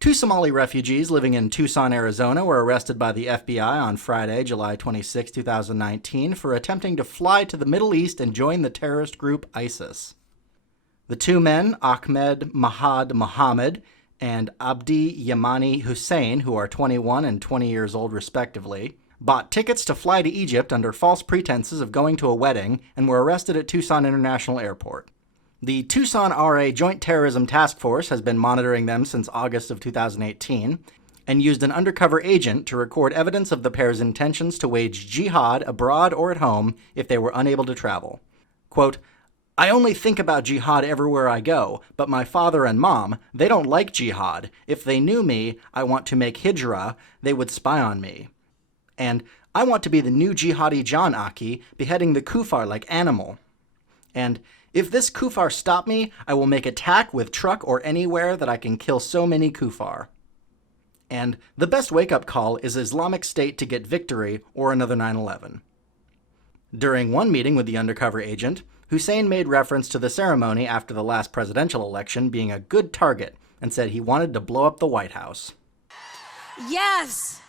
Two Somali refugees living in Tucson, Arizona were arrested by the FBI on Friday, July 26, 2019, for attempting to fly to the Middle East and join the terrorist group ISIS. The two men, Ahmed Mahad Mohammed and Abdi Yamani Hussein, who are 21 and 20 years old respectively, bought tickets to fly to Egypt under false pretenses of going to a wedding and were arrested at Tucson International Airport. The Tucson RA Joint Terrorism Task Force has been monitoring them since August of 2018 and used an undercover agent to record evidence of the pair's intentions to wage jihad abroad or at home if they were unable to travel. Quote, "I only think about jihad everywhere I go, but my father and mom, they don't like jihad. If they knew me, I want to make hijrah, they would spy on me. And I want to be the new jihadi John Aki, beheading the kuffar like animal. And if this kuffar stop me, I will make attack with truck or anywhere that I can kill so many kuffar. And the best wake-up call is Islamic State to get victory or another 9/11. During one meeting with the undercover agent, Hussein made reference to the ceremony after the last presidential election being a good target and said he wanted to blow up the White House. Yes,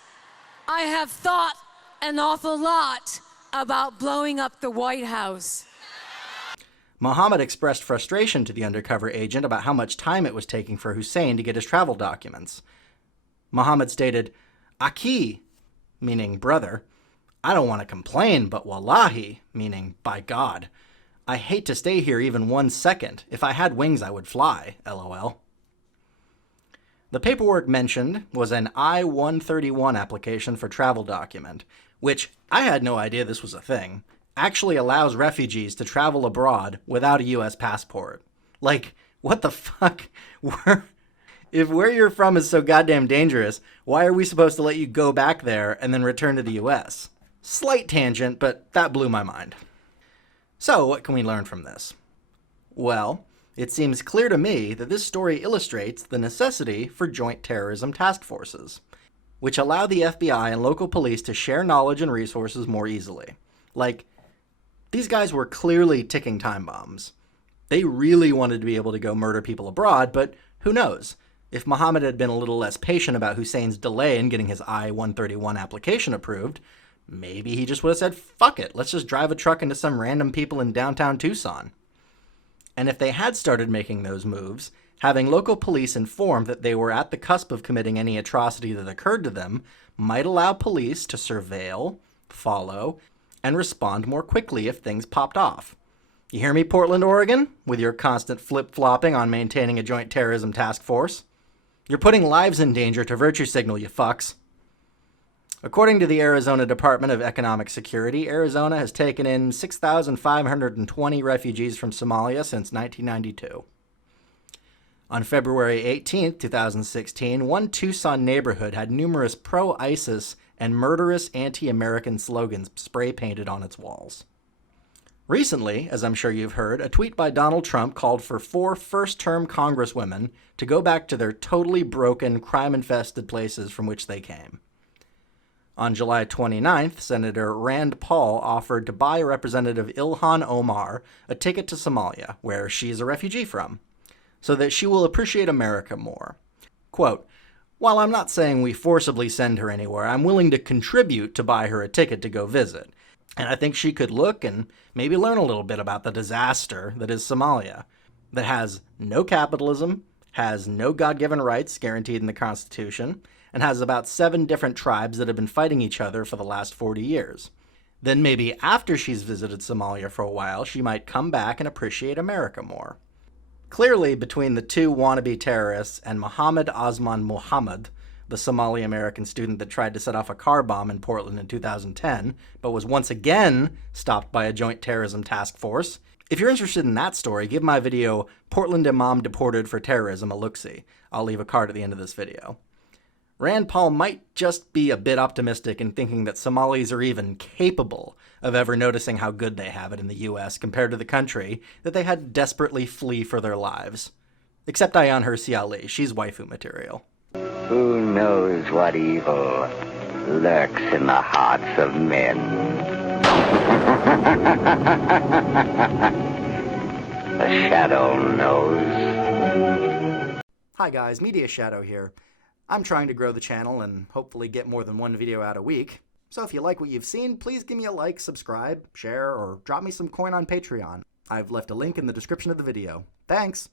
I have thought an awful lot about blowing up the White House. Mohammed expressed frustration to the undercover agent about how much time it was taking for Hussein to get his travel documents. Mohammed stated, "Aki," meaning brother, "I don't want to complain, but wallahi," meaning by God, "I hate to stay here even 1 second. If I had wings, I would fly, LOL. The paperwork mentioned was an I-131 application for travel document, which I had no idea this was a thing, actually allows refugees to travel abroad without a U.S. passport. Like, what the fuck? If where you're from is so goddamn dangerous, why are we supposed to let you go back there and then return to the U.S.? Slight tangent, but that blew my mind. So, what can we learn from this? Well, it seems clear to me that this story illustrates the necessity for joint terrorism task forces, which allow the FBI and local police to share knowledge and resources more easily. Like, these guys were clearly ticking time bombs. They really wanted to be able to go murder people abroad, but who knows? If Mohammed had been a little less patient about Hussein's delay in getting his I-131 application approved, maybe he just would have said, fuck it, let's just drive a truck into some random people in downtown Tucson. And if they had started making those moves, having local police informed that they were at the cusp of committing any atrocity that occurred to them might allow police to surveil, follow, and respond more quickly if things popped off. You hear me, Portland, Oregon, with your constant flip-flopping on maintaining a joint terrorism task force? You're putting lives in danger to virtue signal, you fucks. According to the Arizona Department of Economic Security, Arizona has taken in 6,520 refugees from Somalia since 1992. On February 18, 2016, one Tucson neighborhood had numerous pro-ISIS and murderous anti-American slogans spray-painted on its walls. Recently, as I'm sure you've heard, a tweet by Donald Trump called for 4 first-term congresswomen to go back to their totally broken, crime-infested places from which they came. On July 29th, Senator Rand Paul offered to buy Representative Ilhan Omar a ticket to Somalia, where she's a refugee from, so that she will appreciate America more. Quote, "While I'm not saying we forcibly send her anywhere, I'm willing to contribute to buy her a ticket to go visit. And I think she could look and maybe learn a little bit about the disaster that is Somalia, that has no capitalism, has no God-given rights guaranteed in the Constitution, and has about 7 different tribes that have been fighting each other for the last 40 years. Then maybe after she's visited Somalia for a while, she might come back and appreciate America more." Clearly, between the two wannabe terrorists and Mohammed Osman Mohammed, the Somali-American student that tried to set off a car bomb in Portland in 2010, but was once again stopped by a joint terrorism task force. If you're interested in that story, give my video, Portland Imam Deported for Terrorism, a look-see. I'll leave a card at the end of this video. Rand Paul might just be a bit optimistic in thinking that Somalis are even capable of ever noticing how good they have it in the U.S. compared to the country that they had to desperately flee for their lives. Except Ayaan Hirsi Ali, she's waifu material. Who knows what evil lurks in the hearts of men? The shadow knows. Hi guys, Media Shadow here. I'm trying to grow the channel and hopefully get more than one video out a week. So if you like what you've seen, please give me a like, subscribe, share, or drop me some coin on Patreon. I've left a link in the description of the video. Thanks!